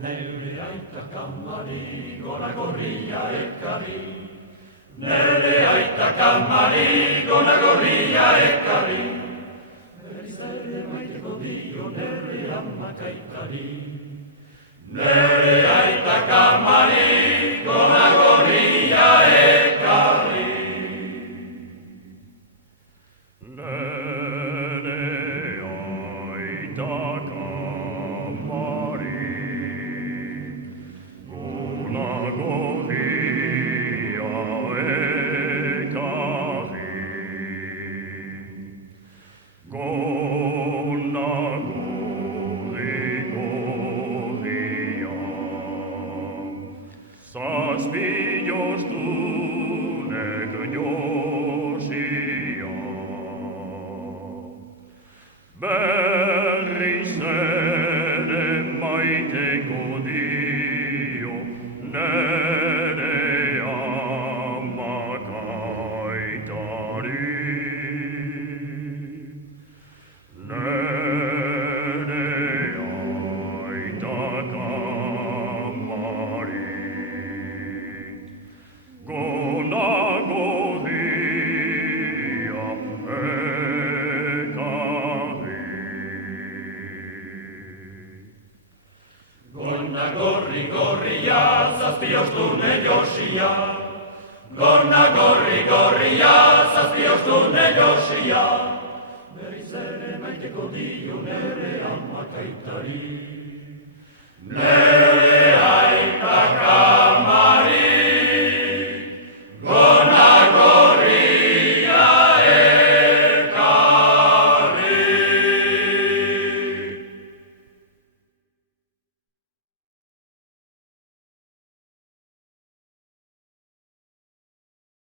Nere aita kamari, gora gorria ekarri. Nere aita kamari, gora gorria ekarri. Berriz ere maiteko dio nere amakaitari. Nere aita kamari, gora gorria ekarri. Saspillos tunek josia. Berriz ere maiteko dio nere amakaitari. Nere aita kamari. Gonna gorri gorria, zazpiostune josia. Gonna gorri gorria, zazpiostune josia. Berriz ere maiteko dio nere amakaitari.